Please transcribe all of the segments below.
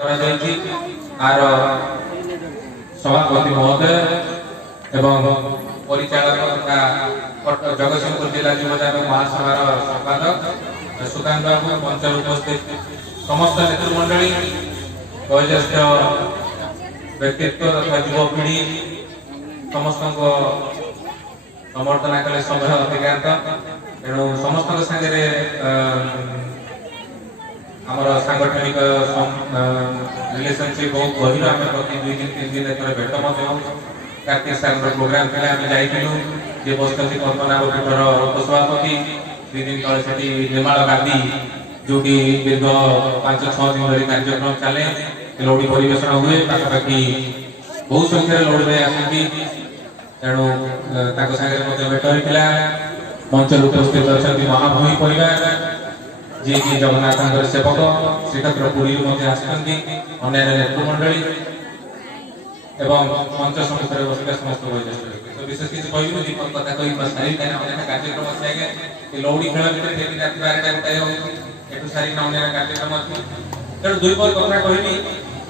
Are सभापति महोदय एवं परिचालक तथा जगतसिंहपुर जिला युवजान महासभार संपादक सुकांत बाबू मंच उपस्थित समस्त नेतृमंडली वयोज्येष्ठ व्यक्तित्व तथा युवपीढ़ी समस्त समर्थना कले समय अतिक्रांत तेणु समस्त सागे आमर सांगठनिक रिलेशनशिप बहुत गहिर आम प्रति 2-3 दिन भेट कार्तिक सागर प्रोग्राम थे आम जाइलु जे बस कल्पना पीठर उपसभापति 2 दिन तले से निर्माण गांधी जो दीर्घ 5-6 दिन धरी कार्यक्रम चले लौड़ी परिवेशन हुए पाखापाखि बहुत संख्यार लौड़ी भाई आसती तेणु सागे भेट होता मंच उपस्थित अच्छा महाभूमि परिवार जी की जगन्नाथ सेवक श्रीक्षेत्र पुरी आसती अन्य नेतृमंडली एवं मंच सम्मुख में बसता समस्त वयोज्येष्ठ तो विशेष किसी कहूँ दीपक कथा कह सारी अन्य कार्यक्रम अच्छे आगे लौड़ी खेल भितर रात 12टा गोटाए सारी अन्य कार्यक्रम अच्छे तेणु 2 पद कथा कहली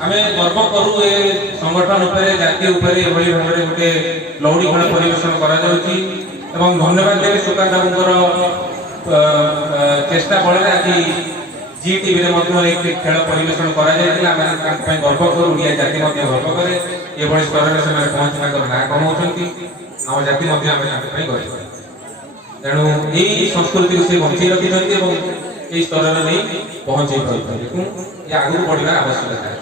आम गर्व करूँ ए संगठन जाति भाव गोटे लौड़ी खेल परिवेशन कर धन्यवाद देवी सुकांत बाबूर चेष्टा बल आज जी टीवी एक खेल परिवेशन कर गर्व करूँ ओडिया जाति गर्व करे ये स्तर में से पहुंच ना कमाऊँच आम जाति तेणु यही संस्कृति को सी बंचाई रखिंट यही स्तर में नहीं पहुंचे ये आगू बढ़ार आवश्यकता है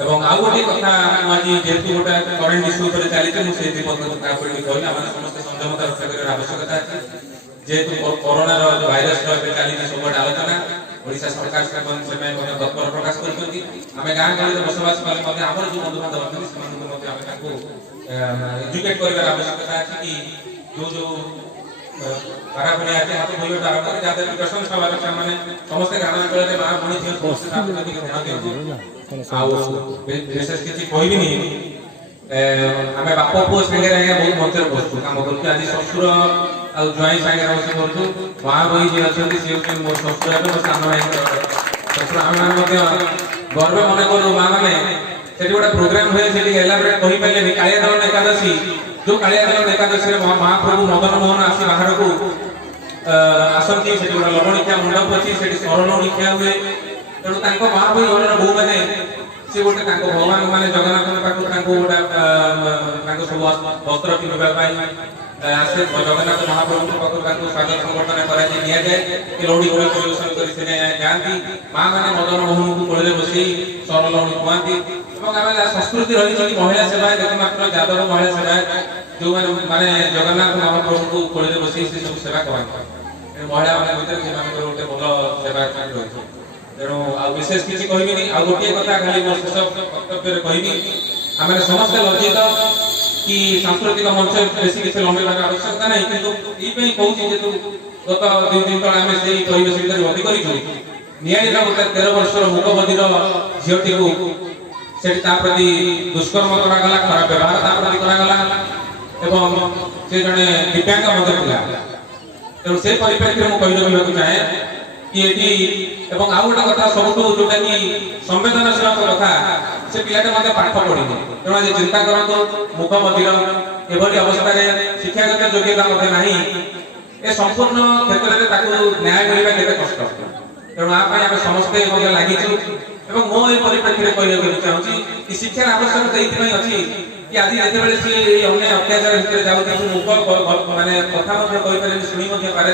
एवं आउ गोटे कथा आज जेहेतु गोटे करेन्ट इश्यू चली मुझे कहली आम समस्त संयमता रक्षा कर आवश्यकता है जेहेतु कोरोना भाइरस चली सब आलोचना ओडिशा सरकार तत्पर प्रकाश कर गाँ गहली बसवास कले आम जो बंधु बांधव एजुकेट कर आवश्यकता है कि जो जो पारापणिया अच्छे हाथ धोटा आरम्भ कर जहाँ प्रिकसन सवार समस्त ग्रामांचल माँ भूमि झील विशेष किसी कहबी आम बाप पुओ सागे बहुत मंचर बसु कम करूँ आज शशुर आ ज्वाई सागे बस करूँ माँ भाई जी अच्छा सी मो शशुर मो सान भाई शशुर आम गर्व मन करूँ माँ मैंने से गोटे प्रोग्राम हुए एलाबोरेट कही पारे कालिया दलन एकादशी जो कालिया दलन एकादशी महाप्रभु मदन मोहन आसी बाहर को आसती से गोटे लवणिका मंडप अच्छी से स्मरणिका हुए तेणु माँ भाई घर बो मैंने सी गोटे भगवान माने जगन्नाथ पाखु गोटे सब वस्त्र पिंधापी आसे जगन्नाथ महाप्रभु पाखु स्वागत संगठन कराए लौड़ी गोड़ी परिवेशन कर जाती माँ मैंने मदन मोहन को कोड़े बसई सर लौड़ी खुआती संस्कृति रही महिला सेवायत एकमात्र यादव महिला सेवायत जो मैंने जगन्नाथ महाप्रभु को कोड़े बसई से सब सेवा करते महिला मान भर गोटे भल सेवा रही तेणु विशेष किसी कहबी आ गोटे कथा खाली मो शेष कर्तव्य कहबी आम समस्त लज्जित कि सांस्कृतिक मंच बेस किसी लंबाइबार आवश्यकता नहीं कि कहूँ जेहतु गत 2 दिन तले आम से परिवेश भर गति करूँ निआड़ी गोटे 13 वर्षर मूकबधिर झीटी को प्रति दुष्कर्म करागला खराब व्यवहार प्रति करागला एवं से जड़े दिव्यांग तेणु से परिप्रेक्षी मुझे कही चाहे कि एवं आउ गोटे कथा सब जोटा कि संवेदनशील कथा से पिलाटे पाठ पढ़ी तेणु आज चिंता करूँ मुखबधिर एभली अवस्था शिक्षागत योग्यता ना ए संपूर्ण क्षेत्र में न्याय मिलवा के कष्ट तेणु आम समस्ते लगिचु मो ये परिप्रेक्षी कहना चाहूँगी कि शिक्षार आवश्यकता ये अच्छी कि आज जिते सी अन्य अत्याचार भितर जाऊँ मुख माने कथा कहीपर शुणी पारे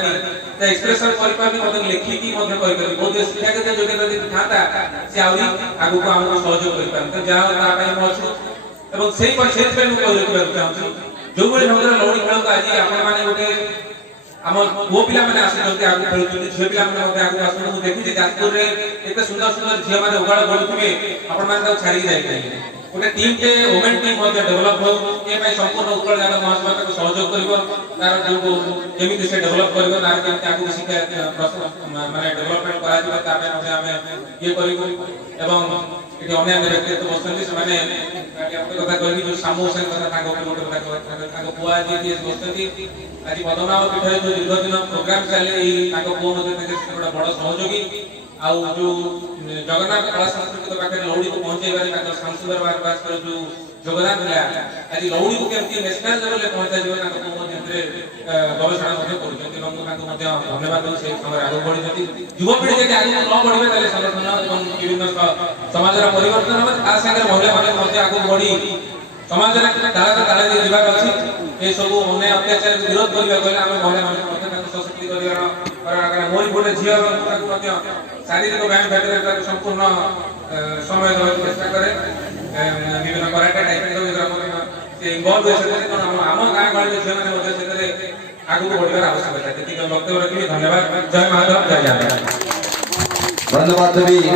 एक्सप्रेसन कर लिखिकी बहुत शिक्षागत योग्यता था सी आगे आमको सहयोग कर जहाँ अच्छु से चाहूँगी जो भाई भाव लौड़ी खेल को आज आप गोटे आम पुओ पिला मैंने आगे खेलुं झील पिला आगे आस देखी जाजपुर में एत सुंदर सुंदर झील मैंने उगाड़ गलुवे आपण छाड़ी जाए गोटे टीम टे वोमेन टीम डेभलप हो ये संपूर्ण उत्कल जान महासभा को सहयोग कर जो केमी से डेभलप कर शिक्षा माने डेभलपमेंट करा ये ये अन्य व्यक्तित्व बसते कथा कह जो सामू से कथा पुआ जी बसते आज पद्मनाभ पीठ जो दीर्घ दिन प्रोग्राम चले पुओ गोटे बड़ सहयोगी ଆଉ ଯୋଉ ଜଗନ୍ନାଥ କଳା ସଂସ୍କୃତି ପାଖରେ ଲଉଡ଼ି କୁ ପହଞ୍ଚେଇବାରେ ତାଙ୍କର ସାଂସଦର ବାରବାସର ଯୋଉ ଯୋଗଦାନ ଥିଲା ଆଜି ଲଉଡ଼ିକୁ କେମିତି ନ୍ୟାସନାଲ ଲେଭେଲରେ ପହଞ୍ଚାଯିବ ତାଙ୍କ ମଧ୍ୟରେ ଗବେଷଣା ମଧ୍ୟ କରୁଛନ୍ତି ଏବଂ ମୁଁ ତାଙ୍କୁ ମଧ୍ୟ ଧନ୍ୟବାଦ ଦେଉଛି ସେହି ସମୟରେ ଆଗକୁ ବଢ଼ିଛନ୍ତି। ଯୁବପିଢ଼ି ଯଦି ଆଗକୁ ନ ବଢ଼ିବେ ତାହେଲେ ସଂଗଠନ ଏବଂ ବିଭିନ୍ନ ସମାଜର ପରିବର୍ତ୍ତନ ହେବ ତା ସାଙ୍ଗରେ ମହିଳାମାନେ ମଧ୍ୟ ଆଗକୁ ବଢ଼ି ସମାଜରେ ତାଳେ ଦେଇ ଯିବାର ଅଛି। ଏସବୁ ଅନ୍ୟାୟ ଅତ୍ୟାଚାରକୁ ବିରୋଧ କରିବାକୁ ହେଲେ ଆମେ ମହିଳାମାନଙ୍କୁ ମଧ୍ୟ ତାଙ୍କୁ ସଶକ୍ତିକରଣ ମୋରି ଗୋଟେ ଝିଅ ତାକୁ ମଧ୍ୟ ଶାରୀରିକ ବ୍ୟାୟାମ କ୍ଷେତ୍ରରେ ତାକୁ ସମ୍ପୂର୍ଣ୍ଣ ସମୟ ଦେବାକୁ ଚେଷ୍ଟା କରେ। ବିଭିନ୍ନ କରାଟେ ଟାଇପିଂ ସେ ଇନଭଲ୍ଭ ହୁଏ ସେଥିରେ ତେଣୁ ଆମ ଗାଁ ଗହଳିର ଝିଅମାନେ ମଧ୍ୟ ସେଥିରେ ଆଗକୁ ବଢ଼ିବାର ଆବଶ୍ୟକତା। ଯେତିକି ବକ୍ତବ୍ୟ ରଖିବି ଧନ୍ୟବାଦ। ଜୟ ମାଧବ, ଜୟ ଜାନକୀ। ଧନ୍ୟବାଦ ଦେବି।